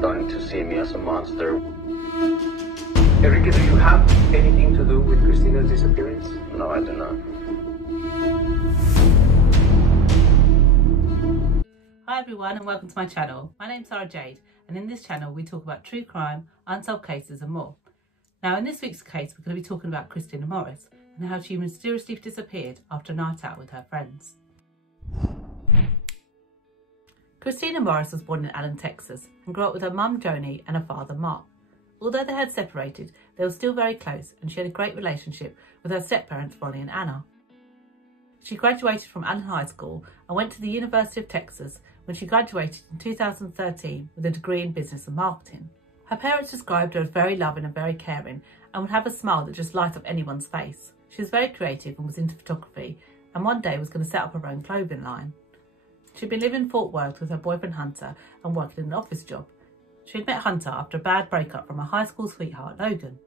starting to see me as a monster. Enrique, do you have anything to do with Christina's disappearance? No, I do not. Hi everyone and welcome to my channel. My name's Sara Jade and in this channel we talk about true crime, unsolved cases and more. Now in this week's case we're going to be talking about Christina Morris and how she mysteriously disappeared after a night out with her friends. Christina Morris was born in Allen, Texas and grew up with her mum Joni and her father Mark. Although they had separated, they were still very close and she had a great relationship with her step-parents Ronnie and Anna. She graduated from Allen High School and went to the University of Texas when she graduated in 2013 with a degree in business and marketing. Her parents described her as very loving and very caring and would have a smile that just light up anyone's face. She was very creative and was into photography and one day was going to set up her own clothing line. She'd been living in Fort Worth with her boyfriend Hunter and working in an office job. She had met Hunter after a bad breakup from her high school sweetheart Logan.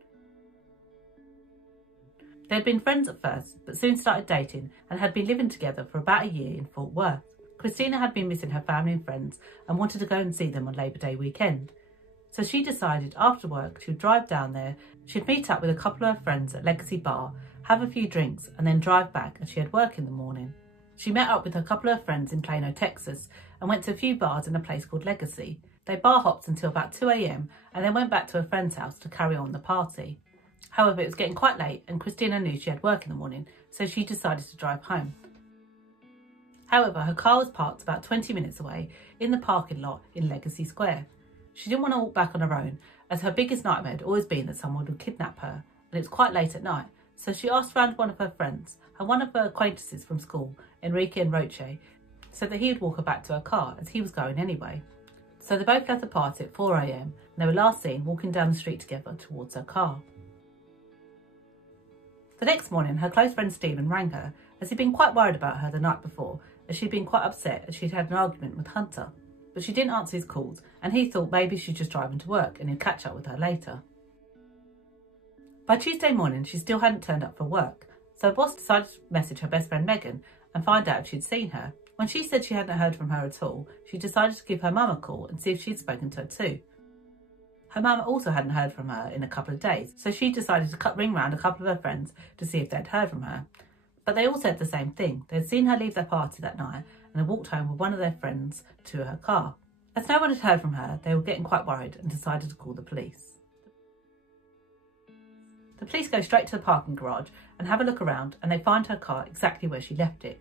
They had been friends at first, but soon started dating and had been living together for about a year in Fort Worth. Christina had been missing her family and friends and wanted to go and see them on Labour Day weekend. So she decided after work she would drive down there, she'd meet up with a couple of her friends at Legacy Bar, have a few drinks and then drive back as she had work in the morning. She met up with a couple of friends in Plano, Texas and went to a few bars in a place called Legacy. They bar hopped until about 2 AM and then went back to a friend's house to carry on the party. However, it was getting quite late and Christina knew she had work in the morning, so she decided to drive home. However, her car was parked about 20 minutes away in the parking lot in Legacy Square. She didn't want to walk back on her own, as her biggest nightmare had always been that someone would kidnap her, and it was quite late at night, so she asked around one of her friends, and one of her acquaintances from school, Enrique and Roche, said that he would walk her back to her car, as he was going anyway. So they both left the party at 4 AM, and they were last seen walking down the street together towards her car. The next morning, her close friend Stephen rang her, as he'd been quite worried about her the night before, as she'd been quite upset as she'd had an argument with Hunter. But she didn't answer his calls, and he thought maybe she's just driving to work and he'd catch up with her later. By Tuesday morning, she still hadn't turned up for work, so her boss decided to message her best friend Megan and find out if she'd seen her. When she said she hadn't heard from her at all, she decided to give her mum a call and see if she'd spoken to her too. Her mum also hadn't heard from her in a couple of days, so she decided to ring round a couple of her friends to see if they'd heard from her. But they all said the same thing. They'd seen her leave their party that night and had walked home with one of their friends to her car. As no one had heard from her, they were getting quite worried and decided to call the police. The police go straight to the parking garage and have a look around and they find her car exactly where she left it.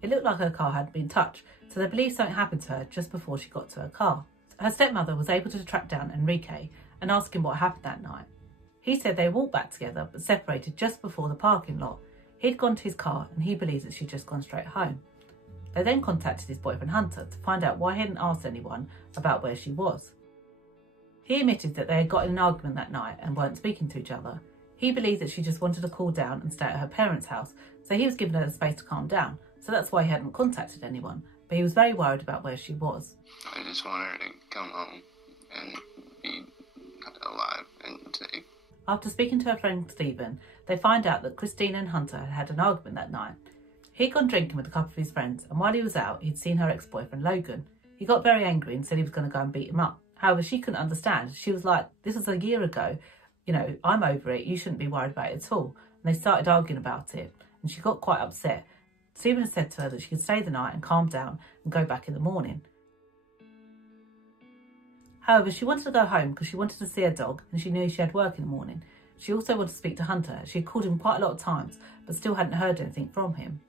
It looked like her car hadn't been touched, so they believe something happened to her just before she got to her car. Her stepmother was able to track down Enrique and ask him what happened that night. He said they walked back together but separated just before the parking lot. He'd gone to his car and he believes that she'd just gone straight home. They then contacted his boyfriend Hunter to find out why he hadn't asked anyone about where she was. He admitted that they had got in an argument that night and weren't speaking to each other. He believed that she just wanted to cool down and stay at her parents' house, so he was giving her the space to calm down, so that's why he hadn't contacted anyone, but he was very worried about where she was. I just want her to come home and be alive and safe. After speaking to her friend Stephen, they find out that Christina and Hunter had had an argument that night. He'd gone drinking with a couple of his friends, and while he was out, he'd seen her ex-boyfriend Logan. He got very angry and said he was going to go and beat him up. However, she couldn't understand. She was like, this was a year ago. You know, I'm over it. You shouldn't be worried about it at all. And they started arguing about it, and she got quite upset. Stephen had said to her that she could stay the night and calm down and go back in the morning. However, she wanted to go home because she wanted to see her dog and she knew she had work in the morning. She also wanted to speak to Hunter. She had called him quite a lot of times but still hadn't heard anything from him.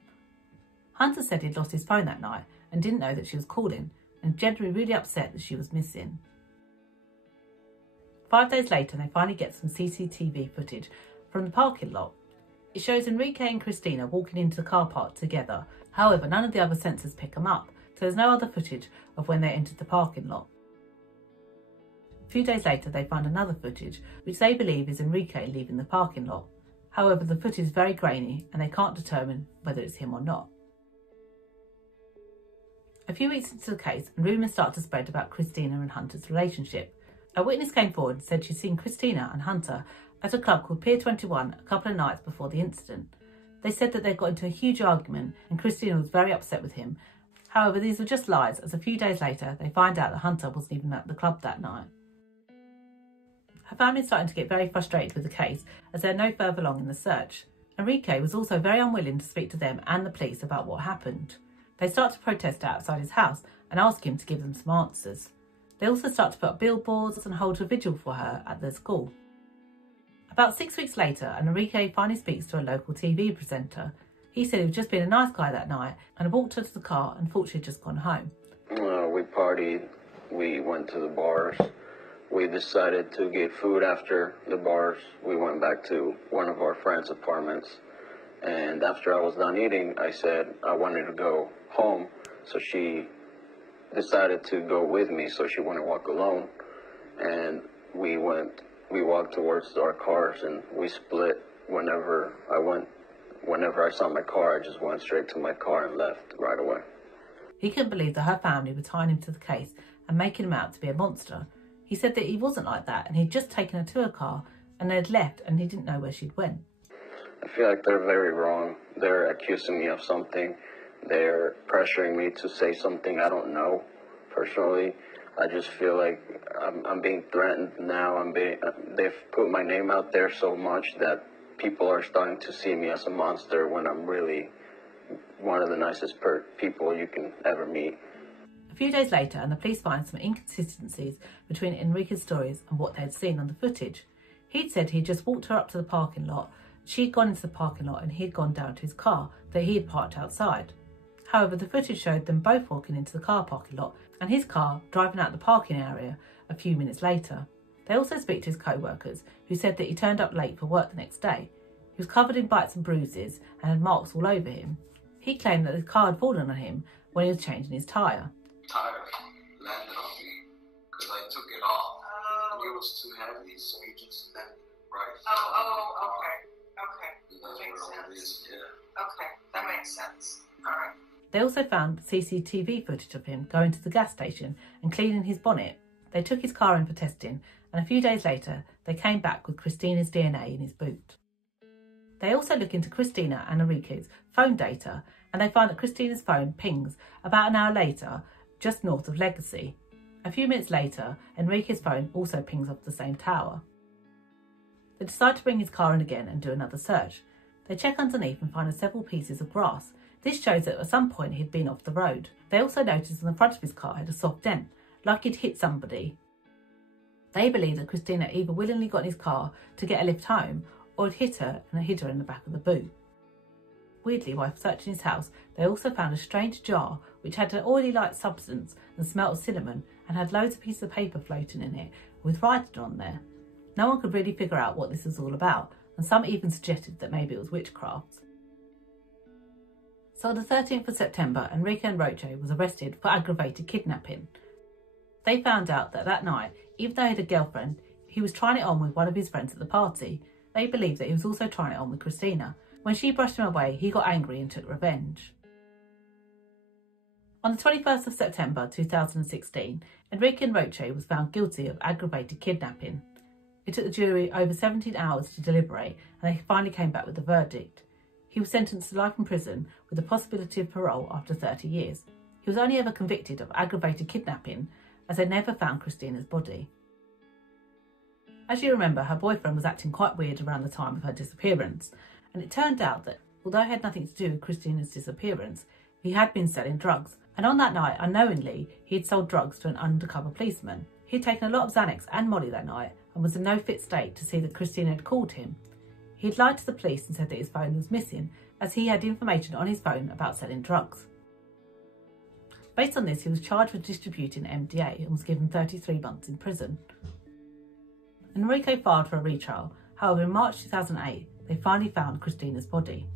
Hunter said he'd lost his phone that night and didn't know that she was calling and generally really upset that she was missing. 5 days later, they finally get some CCTV footage from the parking lot. It shows Enrique and Christina walking into the car park together. However, none of the other sensors pick them up, so there's no other footage of when they entered the parking lot. A few days later, they find another footage, which they believe is Enrique leaving the parking lot. However, the footage is very grainy and they can't determine whether it's him or not. A few weeks into the case, rumours start to spread about Christina and Hunter's relationship. A witness came forward and said she'd seen Christina and Hunter at a club called Pier 21 a couple of nights before the incident. They said that they got into a huge argument and Christina was very upset with him However, these were just lies, as a few days later they find out that Hunter wasn't even at the club that night. Her family is starting to get very frustrated with the case as they're no further along in the search. Enrique was also very unwilling to speak to them and the police about what happened. They start to protest outside his house and ask him to give them some answers. They also start to put up billboards and hold a vigil for her at their school. About 6 weeks later, Enrique finally speaks to a local TV presenter. He said he was just being a nice guy that night and had walked her to the car and thought she'd just gone home. We partied, we went to the bars, we decided to get food after the bars. We went back to one of our friends' apartments, and after I was done eating, I said I wanted to go home, so she decided to go with me so she wouldn't walk alone, and we walked towards our cars and we split. Whenever I saw my car, I just went straight to my car and left right away. He couldn't believe that her family were tying him to the case and making him out to be a monster. He said that he wasn't like that and he'd just taken her to her car and they'd left and he didn't know where she'd went. I feel like they're very wrong. They're accusing me of something. They're pressuring me to say something I don't know. Personally, I just feel like I'm being threatened now. They've put my name out there so much that people are starting to see me as a monster when I'm really one of the nicest people you can ever meet. A few days later, and the police find some inconsistencies between Enrique's stories and what they'd seen on the footage. He'd said he'd just walked her up to the parking lot, she'd gone into the parking lot and he'd gone down to his car that he had parked outside. However, the footage showed them both walking into the car parking lot and his car driving out the parking area a few minutes later. They also speak to his co-workers, who said that he turned up late for work the next day. He was covered in bites and bruises and had marks all over him. He claimed that his car had fallen on him when he was changing his tyre. Tire landed on me because I took it off. And it was too heavy, so he just landed right. Okay. That makes sense. Yeah. Okay, that makes sense. All right. They also found CCTV footage of him going to the gas station and cleaning his bonnet. They took his car in for testing, and a few days later, they came back with Christina's DNA in his boot. They also look into Christina and Enrique's phone data, and they find that Christina's phone pings about an hour later, just north of Legacy. A few minutes later, Enrique's phone also pings off the same tower. They decide to bring his car in again and do another search. They check underneath and find several pieces of grass. This shows that at some point he'd been off the road. They also noticed on the front of his car had a soft dent, like he'd hit somebody. They believe that Christina either willingly got in his car to get a lift home or had hit her and hid her in the back of the boot. Weirdly, while searching his house, they also found a strange jar which had an oily-like substance and smelled of cinnamon and had loads of pieces of paper floating in it with writing on there. No one could really figure out what this was all about, and some even suggested that maybe it was witchcraft. So on the 13th of September, Enrique Roche was arrested for aggravated kidnapping. They found out that night, even though he had a girlfriend, he was trying it on with one of his friends at the party. They believed that he was also trying it on with Christina. When she brushed him away, he got angry and took revenge. On the 21st of September 2016, Enrique Roche was found guilty of aggravated kidnapping. It took the jury over 17 hours to deliberate, and they finally came back with a verdict. He was sentenced to life in prison with the possibility of parole after 30 years. He was only ever convicted of aggravated kidnapping, as they never found Christina's body. As you remember, her boyfriend was acting quite weird around the time of her disappearance, and it turned out that, although he had nothing to do with Christina's disappearance, he had been selling drugs, and on that night, unknowingly, he had sold drugs to an undercover policeman. He had taken a lot of Xanax and Molly that night and was in no fit state to see that Christina had called him. He had lied to the police and said that his phone was missing, as he had information on his phone about selling drugs. Based on this, he was charged with distributing MDA and was given 33 months in prison. Enrique filed for a retrial. However, in March 2008, they finally found Christina's body.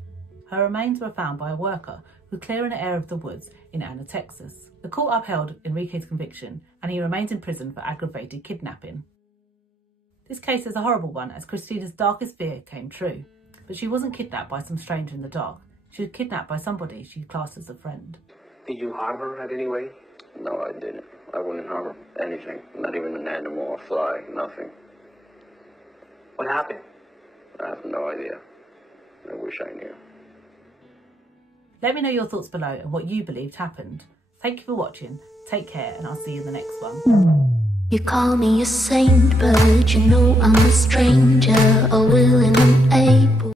Her remains were found by a worker who was clearing an area of the woods in Anna, Texas. The court upheld Enrique's conviction, and he remains in prison for aggravated kidnapping. This case is a horrible one, as Christina's darkest fear came true. But she wasn't kidnapped by some stranger in the dark. She was kidnapped by somebody she classed as a friend. Did you harm her in any way? No, I didn't. I wouldn't harm anything. Not even an animal, a fly, nothing. What happened? I have no idea. I wish I knew. Let me know your thoughts below and what you believed happened. Thank you for watching, take care, and I'll see you in the next one. You call me a saint, but you know I'm a stranger.